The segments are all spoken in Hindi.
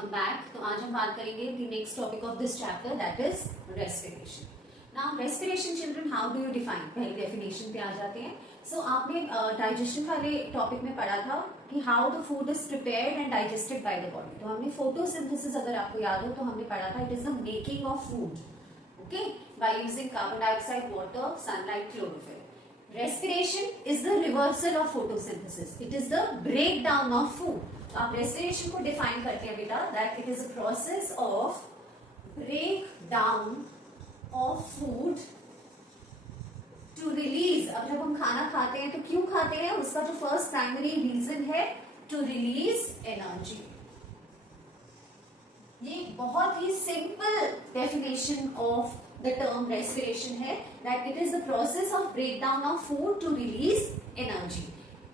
Welcome back. तो आज हम बात करेंगे the next topic of this chapter that is respiration. Now respiration children, how do you define? पहले डेफिनेशन पे आ जाते हैं। सो आपने डाइजेशन वाले टॉपिक में पढ़ा था कि how the food is prepared and digested by the body. तो हमने फोटोसिंथेसिस, अगर आपको याद हो तो हमने पढ़ा था, it is the making of food, okay, by using carbon dioxide, water, sunlight, chlorophyll. Respiration is the reversal of photosynthesis. It is the breakdown of food. तो आप respiration को define करते हैं बेटा, that it is a process of breakdown of food to release. अब जब हम खाना खाते हैं तो क्यों खाते हैं? उसका जो first primary reason है to release energy. ये बहुत ही simple definition of the term respiration है, that it is the process of breakdown of food to release energy.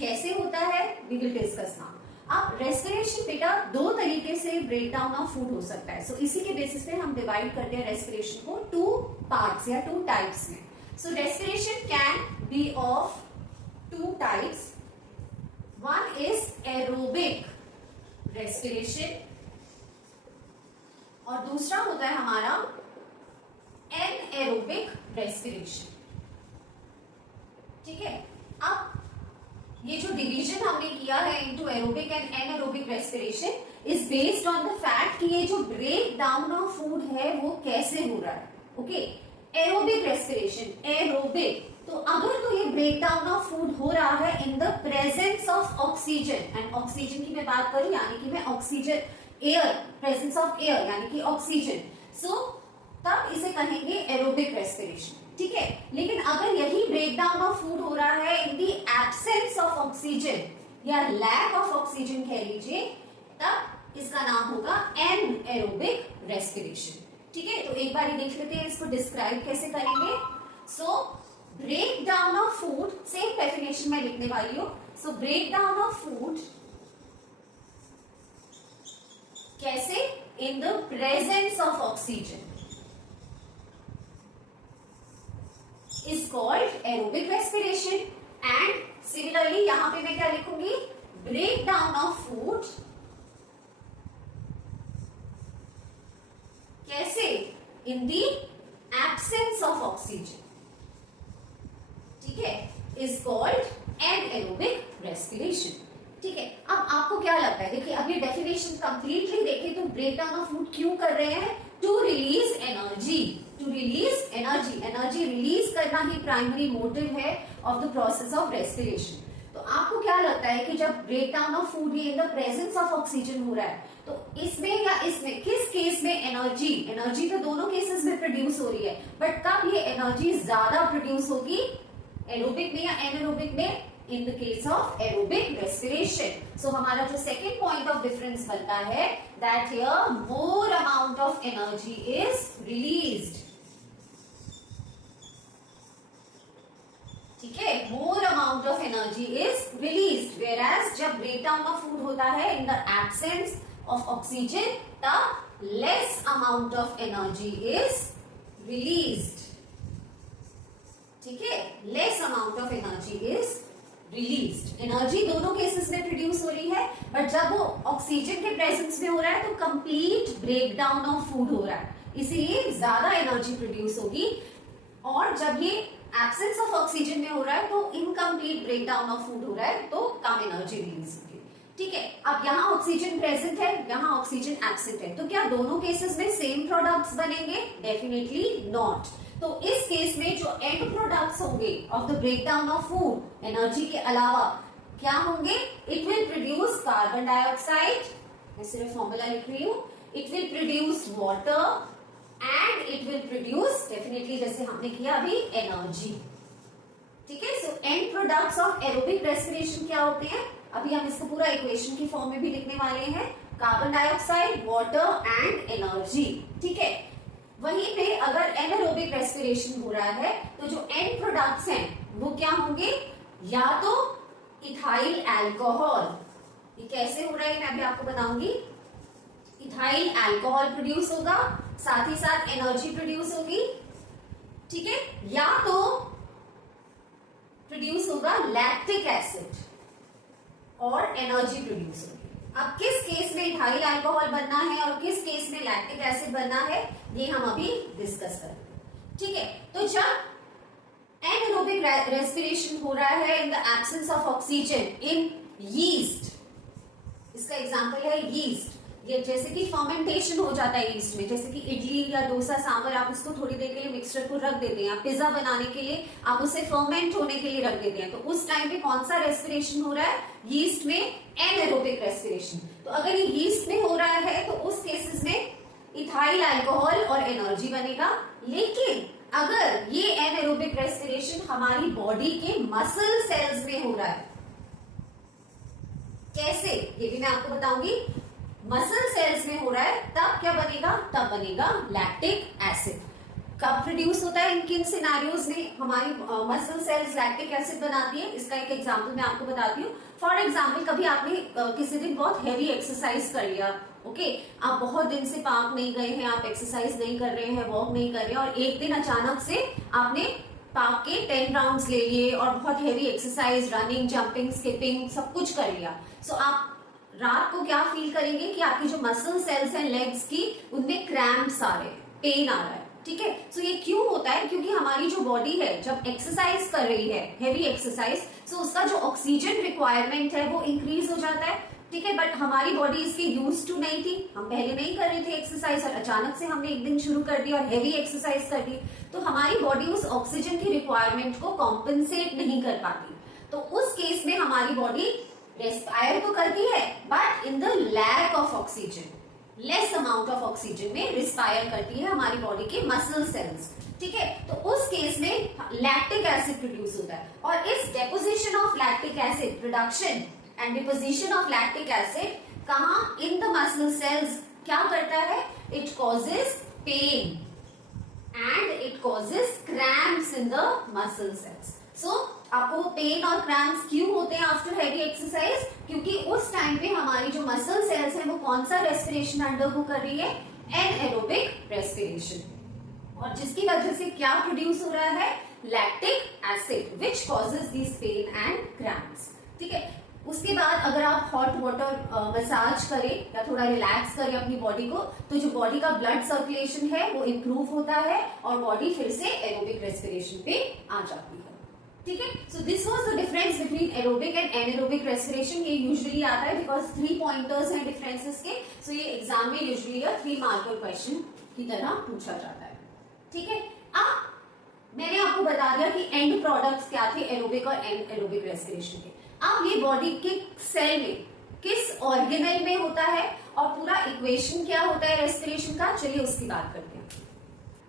कैसे होता है? We will discuss now. अब respiration बेटा दो तरीके से breakdown of food हो सकता है. So इसी के बेसिस पे हम डिवाइड करते हैं respiration को टू पार्ट्स या टू टाइप्स में. So respiration can be of two types. One is aerobic respiration और दूसरा होता है हमारा एनएरोबिक रेस्पिरेशन. ठीक है, अब ये जो डिवीजन हमने किया है into aerobic and anaerobic respiration is based on the fact कि ये जो ब्रेक डाउन ऑफ फूड है वो कैसे हो रहा है. ओके, एरोबिक रेस्पिरेशन, एरोबिक, तो अगर तो ये ब्रेक डाउन ऑफ फूड हो रहा है in the presence of oxygen, and oxygen की मैं बात करूं यानी कि मैं oxygen, air, presence of air यानी कि ऑक्सीजन, सो तब इसे कहेंगे एरोबिक रेस्पिरेशन. ठीक है, लेकिन अगर यही ब्रेकडाउन ऑफ फूड हो रहा है इन दी एब्सेंस ऑफ ऑक्सीजन या लैक ऑफ ऑक्सीजन कह लीजिए, तब इसका नाम होगा एनएरोबिक रेस्पिरेशन. ठीक है, तो एक बार देख लेते हैं इसको डिस्क्राइब कैसे करेंगे. So breakdown of food, same definition में लिखने वाली हूं. सो ब्रेकडाउन ऑफ फूड कैसे? In the presence of oxygen is called aerobic respiration. And similarly यहां पे मैं क्या लिखूंगी? breakdown of food कैसे? in the absence of oxygen. ठीक है, is called anaerobic respiration. ठीक है, अब आपको क्या लगता है? देखिए अब ये डेफिनेशन कंप्लीटली देखें तो ब्रेकडाउन ऑफ फूड क्यों कर रहे हैं? To release energy, to release energy, energy release करना ही प्राइमरी मोटिव है of the process of respiration. तो आपको क्या लगता है कि जब breakdown of food in the presence of oxygen हो रहा है तो इसमें या इसमें किस केस में एनर्जी, एनर्जी तो दोनों केसेस में प्रोड्यूस हो रही है, बट कब ये एनर्जी ज्यादा प्रोड्यूस होगी? एरोबिक में या एनारोबिक में? in the case of aerobic respiration. So हमारा जो second point of difference बनता है that here more amount of energy is released. ठीक है, more amount of energy is released, whereas जब breakdown of food होता है in the absence of oxygen तब less amount of energy is released. ठीक है, less amount of energy is released. Energy दोनों केसेस में प्रोड्यूस हो रही है, बट जब वो ऑक्सीजन के प्रेजेंस में हो रहा है तो कंप्लीट ब्रेकडाउन ऑफ फूड हो रहा है, इसीलिए ज्यादा एनर्जी प्रोड्यूस होगी. और जब ये एब्सेंस ऑफ ऑक्सीजन में हो रहा है तो इनकम्प्लीट ब्रेकडाउन ऑफ फूड हो रहा है, तो कम एनर्जी रिलीज होगी. ठीक है, अब यहाँ ऑक्सीजन प्रेजेंट है, यहाँ ऑक्सीजन एब्सेंट है, तो क्या दोनों केसेस में सेम प्रोडक्ट्स बनेंगे? Definitely not. तो इस केस में जो एंड प्रोडक्ट्स होंगे of the breakdown of food energy के अलावा क्या होंगे? It will produce carbon dioxide, मैं सिर्फ फॉर्मूला लिख रही हूं, it will produce water and it will produce definitely, जैसे हमने किया अभी, एनर्जी. ठीक है, so and products of aerobic respiration क्या होते हैं? अभी हम इसको पूरा इक्वेशन की फॉर्म में भी लिखने वाले हैं. Carbon dioxide, water and energy. ठीक है, वहीं पे अगर एनारोबिक रेस्पिरेशन हो रहा है तो जो एंड प्रोडक्ट्स हैं वो क्या होंगे? या तो इथाइल अल्कोहल, ये कैसे हो रहा है मैं अभी आपको बताऊंगी. इथाइल अल्कोहल प्रोड्यूस होगा, साथ ही साथ एनर्जी प्रोड्यूस होगी. ठीक है, या तो प्रोड्यूस होगा लैक्टिक एसिड और एनर्जी प्रोड्यूस होगी. अब किस केस में इथाइल अल्कोहल बनना है और किस केस में लैक्टिक एसिड बनना है ये हम अभी डिस्कस करेंगे। ठीक है, तो जब एनारोबिक रेस्पिरेशन हो रहा है in the absence of oxygen in yeast, इसका एग्जांपल है यीस्ट, ये जैसे कि फर्मेंटेशन हो जाता है यीस्ट में, जैसे कि इडली या डोसा सांभर आप उसको थोड़ी देर के लिए मिक्सचर को रख देते हैं, पिज्जा बनाने के लिए आप उसे फर्मेंट होने के लिए रख देते हैं, तो उस टाइम पे कौन सा रेस्पिरेशन हो रहा है, यीस्ट में एनारोबिक रेस्पिरेशन। तो अगर ये यीस्ट में हो रहा है तो उस केसेस में इथाइल अल्कोहल और एनर्जी बनेगा। लेकिन अगर ये एनारोबिक रेस्पिरेशन हमारी बॉडी के मसल सेल्स में हो रहा है, कैसे ये भी मैं आपको बताऊंगी, मसल सेल्स में हो रहा है तब क्या बनेगा, तब बनेगा लैक्टिक एसिड। कब प्रोड्यूस होता है, इन किन सिनारियोज में हमारी मसल सेल्स लैक्टिक एसिड बनाती है, इसका एक एग्जांपल मैं आपको बताती हूँ। फॉर एग्जांपल कभी आपने किसी दिन बहुत हैवी एक्सरसाइज कर लिया, ओके, आप बहुत दिन से पार्क नहीं गए हैं, आप एक्सरसाइज नहीं कर रहे हैं, वॉक नहीं कर रहे हैं, और एक दिन अचानक से आपने पार्क के 10 राउंड्स ले लिए और बहुत heavy exercise, running, jumping, skipping सब कुछ कर लिया। सो आप रात को क्या फील करेंगे कि आपकी जो मसल सेल्स हैं लेग्स की, उनमें क्रैम्प्स आ रहे हैं, पेन आ रहा है। ठीक है, सो ये क्यों होता है, क्योंकि हमारी जो बॉडी है जब एक्सरसाइज कर रही है, हैवी एक्सरसाइज, सो उसका जो ऑक्सीजन रिक्वायरमेंट है वो इंक्रीज हो जाता है। ठीक है, बट हमारी बॉडी इसकी यूज टू नहीं थी, हम पहले नहीं कर रहे थे एक्सरसाइज और अचानक से हमने एक दिन शुरू कर दी और हैवी एक्सरसाइज कर दी, तो हमारी बॉडी उस ऑक्सीजन की रिक्वायरमेंट को कॉम्पेंसेट नहीं कर पाती। तो उस केस में हमारी बॉडी रेस्पायर तो करती है but in the lack of oxygen, less amount of oxygen में रिस्पायर करती है हमारी बॉडी के मसल सेल्स। ठीक है, तो उस केस में लैक्टिक एसिड प्रोड्यूस होता है, और इस deposition of lactic acid, production and deposition of lactic acid कहां, इन द मसल सेल्स, क्या करता है, it causes pain and it causes cramps in the muscle cells. So आपको पेन और क्रैम्प्स क्यों होते हैं आफ्टर हैवी एक्सरसाइज, क्योंकि उस टाइम पे हमारी जो मसल सेल्स हैं वो कौन सा रेस्पिरेशन अंडरगो कर रही है, एनारोबिक रेस्पिरेशन, और जिसकी वजह से क्या प्रोड्यूस हो रहा है, lactic acid which causes this pain and cramps. ठीक है, उसके बाद अगर आप हॉट वाटर मसाज करें या थोड़ा रिलैक्स करें अपनी बॉडी को, तो जो बॉडी का ब्लड सर्कुलेशन है वो इंप्रूव होता है और बॉडी फिर से एरोबिक रेस्पिरेशन पे आ जाती है। ठीक है, so this was the difference between aerobic and anaerobic respiration. ये यूजुअली आता है बिकॉज 3 पॉइंटर्स हैं डिफरेंसेस के, सो ये एग्जाम में यूजुअली 3 मार्कर क्वेश्चन की तरह पूछा जाता है। ठीक है, अब मैंने आपको बता दिया कि एंड प्रोडक्ट्स क्या थे एरोबिक और एनारोबिक रेस्पिरेशन के। अब ये बॉडी के सेल में किस ऑर्गेनल में होता है और पूरा इक्वेशन क्या होता है रेस्पिरेशन का, चलिए उसकी बात करते हैं।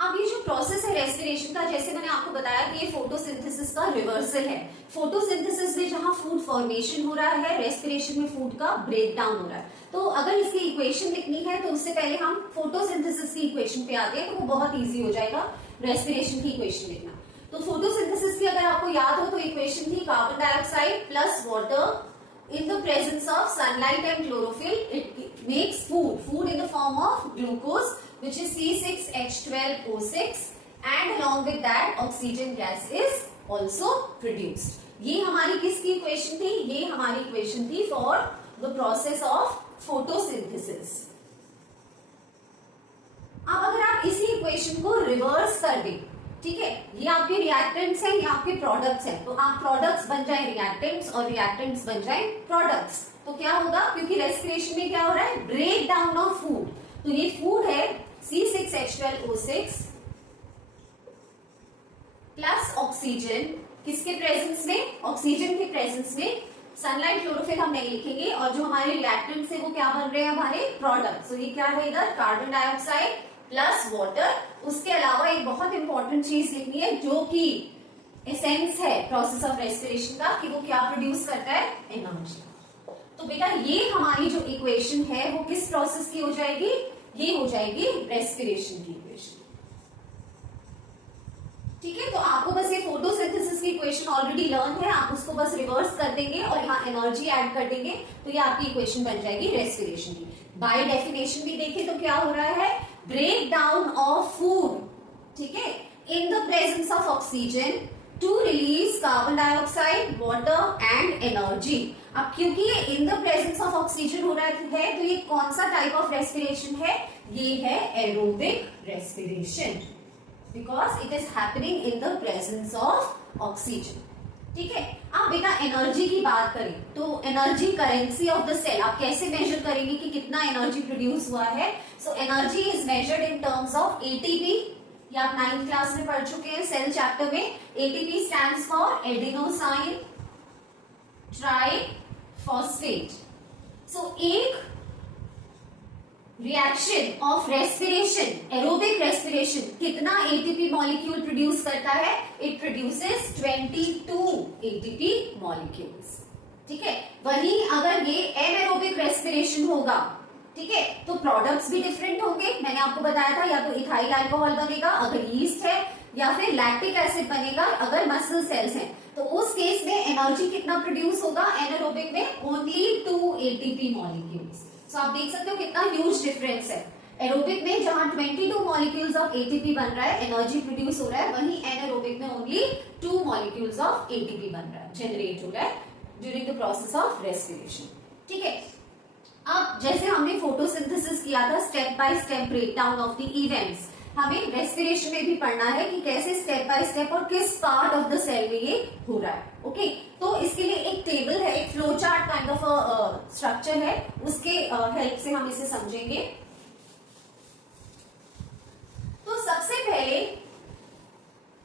अब ये जो प्रोसेस है रेस्पिरेशन का, जैसे मैंने आपको बताया कि ये फोटोसिंथेसिस का रिवर्सल है। फोटोसिंथेसिस में जहां फूड फॉर्मेशन हो रहा है, रेस्पिरेशन में फूड का ब्रेक डाउन हो रहा है। तो अगर इसकी इक्वेशन लिखनी है तो उससे पहले हम फोटोसिंथेसिस की इक्वेशन पे आते हैं, तो वो बहुत ईजी हो जाएगा रेस्पिरेशन की इक्वेशन लिखना। तो फोटोसिंथेसिस की अगर आपको याद हो तो इक्वेशन थी carbon dioxide plus water in the presence of sunlight and chlorophyll, it makes food in the form of glucose, which is C6H12O6, and along with that oxygen gas is also produced. ये हमारी किसकी इक्वेशन थी, ये हमारी इक्वेशन थी for the process of photosynthesis. अब अगर आप इसी इक्वेशन को रिवर्स कर दें, ठीक है, ये आपके रिएक्टेंट्स हैं, ये आपके प्रोडक्ट्स हैं, तो आप प्रोडक्ट्स बन जाए रिएक्टेंट्स और रिएक्टेंट्स बन जाए प्रोडक्ट्स, तो क्या होगा, क्योंकि रेस्पिरेशन में क्या हो रहा है, ब्रेक डाउन ऑफ फूड, तो ये फूड है C6H12O6 प्लस ऑक्सीजन, किसके प्रेजेंस में, ऑक्सीजन के प्रेजेंस में, सनलाइट क्लोरोफिल हम नहीं लिखेंगे, और जो हमारे रिएक्टेंट्स है वो क्या बन रहे हैं, हमारे प्रोडक्ट्स। तो ये क्या है, इधर कार्बन डाइऑक्साइड प्लस वाटर। उसके अलावा एक बहुत इंपॉर्टेंट चीज लिखनी है जो कि एसेंस है प्रोसेस ऑफ रेस्पिरेशन का, कि वो क्या प्रोड्यूस करता है, एनर्जी। तो बेटा ये हमारी जो इक्वेशन है वो किस प्रोसेस की हो जाएगी, ये हो जाएगी रेस्पिरेशन की इक्वेशन। ठीक है, तो आपको बस ये फोटोसिंथेसिस की इक्वेशन ऑलरेडी लर्न है, आप उसको बस रिवर्स कर देंगे और यहाँ एनर्जी ऐड कर देंगे, तो ये आपकी इक्वेशन बन जाएगी रेस्पिरेशन की। बाय डेफिनेशन भी देखें तो क्या हो रहा है, ब्रेक डाउन ऑफ फूड, ठीक है, in the presence of oxygen to release carbon dioxide, water and energy. अब क्योंकि ये in the presence of oxygen हो रहा है तो ये कौन सा टाइप ऑफ रेस्पिरेशन है, ये है aerobic respiration, because it is happening in the presence of oxygen. ठीक है, अब बेटा एनर्जी की बात करें तो energy currency of the cell, आप कैसे मेजर करेंगे कि कितना एनर्जी प्रोड्यूस हुआ है। So energy is measured in terms of ATP, ये आप 9th क्लास में पढ़ चुके हैं सेल चैप्टर में। ATP stands for adenosine triphosphate. So एक reaction of respiration, aerobic respiration, कितना एटीपी मॉलिक्यूल प्रोड्यूस करता है, इट प्रोड्यूसेस 22 एटीपी मॉलिक्यूल्स। ठीक है, वहीं अगर ये एनारोबिक रेस्पिरेशन होगा, ठीक है, तो प्रोडक्ट्स भी डिफरेंट होंगे। मैंने आपको बताया था या तो इथाइल अल्कोहल बनेगा अगर यीस्ट है, या फिर लैक्टिक एसिड बनेगा अगर मसल सेल्स हैं। तो उस केस में एनर्जी कितना प्रोड्यूस होगा एनारोबिक में, ओनली 2 एटीपी मॉलिक्यूल्स। सो आप देख सकते हो कितना ह्यूज डिफरेंस है। एरोबिक में जहां 22 मॉलिक्यूल्स ऑफ एटीपी बन रहा है, एनर्जी प्रोड्यूस हो रहा है, वहीं एनारोबिक में ओनली 2 मॉलिक्यूल्स ऑफ एटीपी बन रहा है, जनरेट हो रहा है during the process of respiration. ठीक है, अब जैसे हमने फोटोसिंथेसिस किया था, step by step breakdown of the events, हमें रेस्पिरेशन में भी पढ़ना है कि कैसे स्टेप बाय स्टेप और किस पार्ट ऑफ द सेल में ये हो रहा है। ओके, तो इसके लिए एक टेबल है, एक flow chart kind of structure है, उसके हेल्प से हम इसे समझेंगे। तो सबसे पहले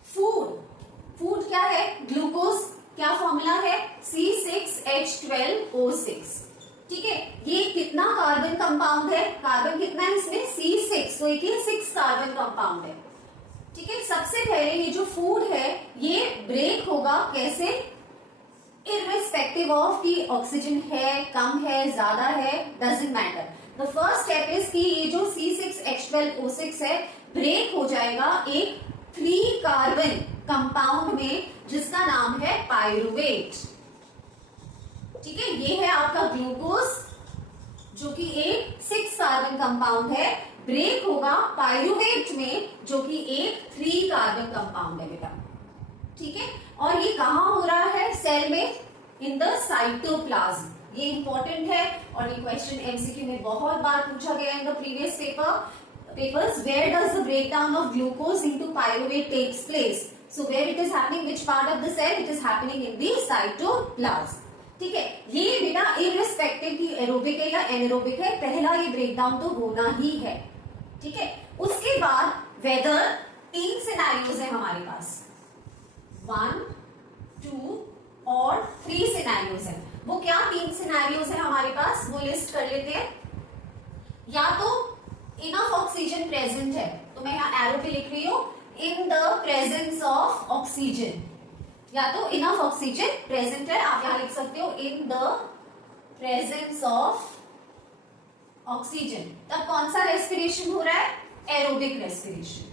फूड क्या है, ग्लूकोज, क्या फॉर्मूला है, C6H12O6। ठीक है, ये कितना कार्बन कंपाउंड है, कार्बन कितना है इसमें, C6, तो ये 6 कार्बन कंपाउंड है। ठीक है, सबसे पहले ये जो फूड है ये ब्रेक होगा कैसे, इररिस्पेक्टिव ऑफ की ऑक्सीजन है, कम है, ज्यादा है, doesn't matter. The first step is कि ये जो C6H12O6 है ब्रेक हो जाएगा एक 3 कार्बन कंपाउंड में जिसका नाम है पायरुवेट। ठीक है, ये है आपका ग्लूकोज जो कि एक 6 कार्बन कंपाउंड है, ब्रेक होगा पायरुवेट में जो कि एक 3 कार्बन कंपाउंड है बेटा। ठीक है, और ये कहां हो रहा है सेल में, इन द साइटोप्लाज्म। ये इंपॉर्टेंट है और ये क्वेश्चन एमसीक्यू में बहुत बार पूछा गया in the previous papers. Where does the breakdown of glucose into pyruvate takes place, so where it is happening, which part of the cell, it is happening in the cytoplasm. ठीक है, ये बिना इररिस्पेक्टिव की एरोबिक है या एनारोबिक है, पहला ये ब्रेकडाउन तो होना ही है। ठीक है, उसके बाद वेदर 3 सिनेरियोज है हमारे पास, 1, 2 और 3 सिनेरियोज है। वो क्या 3 सिनेरियोज है हमारे पास, वो लिस्ट कर लेते हैं। या तो इनफ ऑक्सीजन प्रेजेंट है, तो मैं यहाँ एरो पे लिख रही हूं, इन द प्रेजेंस ऑफ ऑक्सीजन, या तो इनफ ऑक्सीजन प्रेजेंट है, आप यहां लिख सकते हो इन द प्रेजेंस ऑफ ऑक्सीजन। तब कौन सा रेस्पिरेशन हो रहा है, एरोबिक रेस्पिरेशन।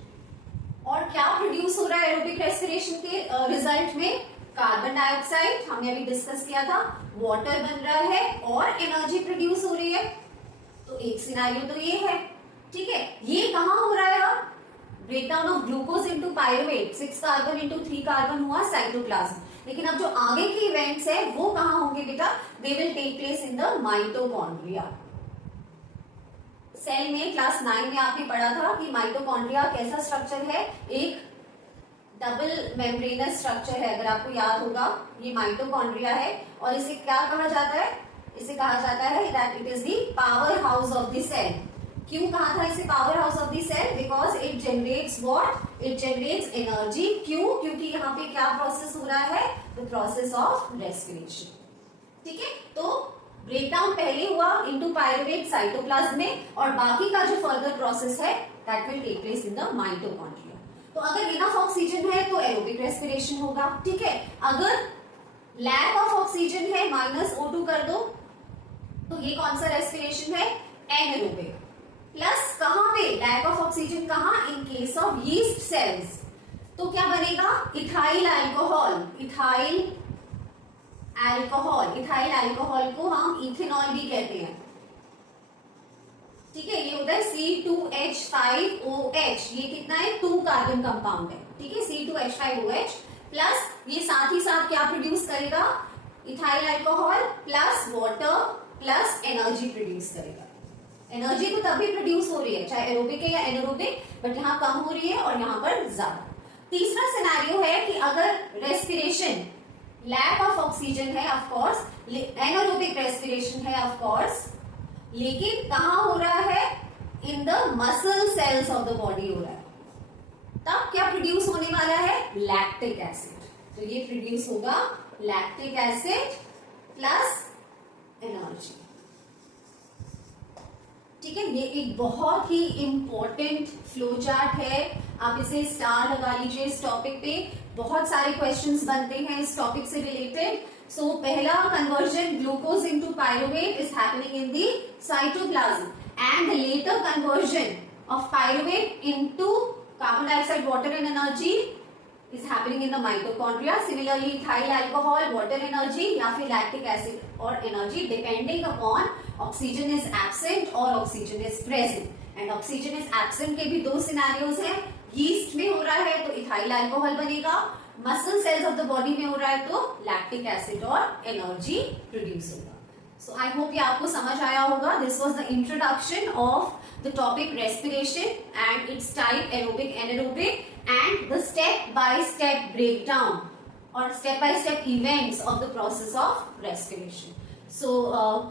और क्या प्रोड्यूस हो रहा है एरोबिक रेस्पिरेशन के रिजल्ट में, कार्बन डाइऑक्साइड, हमने अभी डिस्कस किया था, वाटर बन रहा है और एनर्जी प्रोड्यूस हो रही है। तो एक सिनेरियो तो ये है। ठीक है, ये कहां हो रहा है, breakdown of glucose into pyruvate, 6 carbon into 3 carbon हुआ साइटोप्लाज्म। लेकिन अब जो आगे की इवेंट्स है वो कहां होंगे बेटा, they will take place in the mitochondria. Cell में क्लास 9 में आपने पढ़ा था कि माइटोकॉन्ड्रिया कैसा स्ट्रक्चर है, एक डबल मेम्ब्रेनस स्ट्रक्चर है, अगर आपको याद होगा ये माइटोकॉन्ड्रिया है। और इसे क्या कहा जाता है, इसे कहा जाता है that it is the power house of the cell. क्यों कहा था इसे power house of the cell, because it generates what, it generates energy. क्यों, क्योंकि यहाँ पे क्या प्रोसेस हो रहा है, द प्रोसेस ऑफ रेस्पिरेशन। ठीक है, तो ब्रेकडाउन पहले हुआ इनटू पायरुवेट साइटोप्लाज्म में, और बाकी का जो फर्दर प्रोसेस है that will take place in the mitochondria. तो अगर इनफ ऑक्सीजन है तो एरोबिक रेस्पिरेशन होगा। ठीक है, अगर लैक ऑफ ऑक्सीजन है, -O2 कर दो, तो ये कौन सा रेस्पिरेशन है, एनारोबिक। प्लस कहां पे लैक ऑफ ऑक्सीजन, कहां, in case of yeast cells, तो क्या बनेगा, इथाइल अल्कोहल। इथाइल अल्कोहल को हम इथेनॉल भी कहते हैं। ठीक है, ये होता है C2H5OH, ये कितना है, 2 कार्बन कंपाउंड है। ठीक है, C2H5OH प्लस ये साथ ही साथ क्या प्रोड्यूस करेगा, ethyl alcohol plus water plus energy produce करेगा। एनर्जी तो तब भी प्रोड्यूस हो रही है चाहे एरोबिक है या एनारोबिक, बट यहाँ कम हो रही है और यहाँ पर ज्यादा। तीसरा सिनेरियो है कि अगर रेस्पिरेशन लैक ऑफ ऑक्सीजन है ऑफ कोर्स, एनारोबिक रेस्पिरेशन है ऑफ कोर्स, लेकिन कहाँ हो रहा है, in the muscle sales of the body हो रहा है, तब क्या प्रोड्यूस होने वाला है, लैक्टिक एसिड। तो ये प्रोड्यूस होगा लैक्टिक एसिड प्लस एनर्जी। ठीक है, ये एक बहुत ही इंपॉर्टेंट फ्लो चार्ट है, आप इसे स्टार लगा लीजिए इस टॉपिक पे। बहुत सारे क्वेश्चंस बनते हैं इस टॉपिक से रिलेटेड। सो पहला conversion glucose into pyruvate is happening in the cytoplasm and the latter conversion of pyruvate into carbon dioxide water and energy is happening in the mitochondria. Similarly, ethyl alcohol, water energy या फिर lactic acid और energy depending upon oxygen is absent or oxygen is present. And oxygen is absent के भी दो scenarios हैं. yeast में हो रहा है तो ethyl alcohol बनेगा, muscle cells of the body में हो रहा है तो lactic acid और energy produce होगा. So I hope ये आपको समझ आया होगा. This was the introduction of the topic respiration and its type aerobic, anaerobic and the step-by-step breakdown or step-by-step events of the process of respiration. So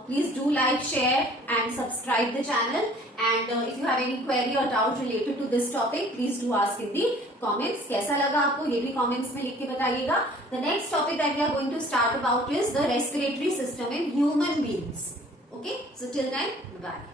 please do like, share and subscribe the channel, and if you have any query or doubt related to this topic, please do ask in the comments. कैसा लगा आपको ये भी comments में लिख के बताइएगा. The next topic that we are going to start about is the respiratory system in human beings. Okay, so till then, bye.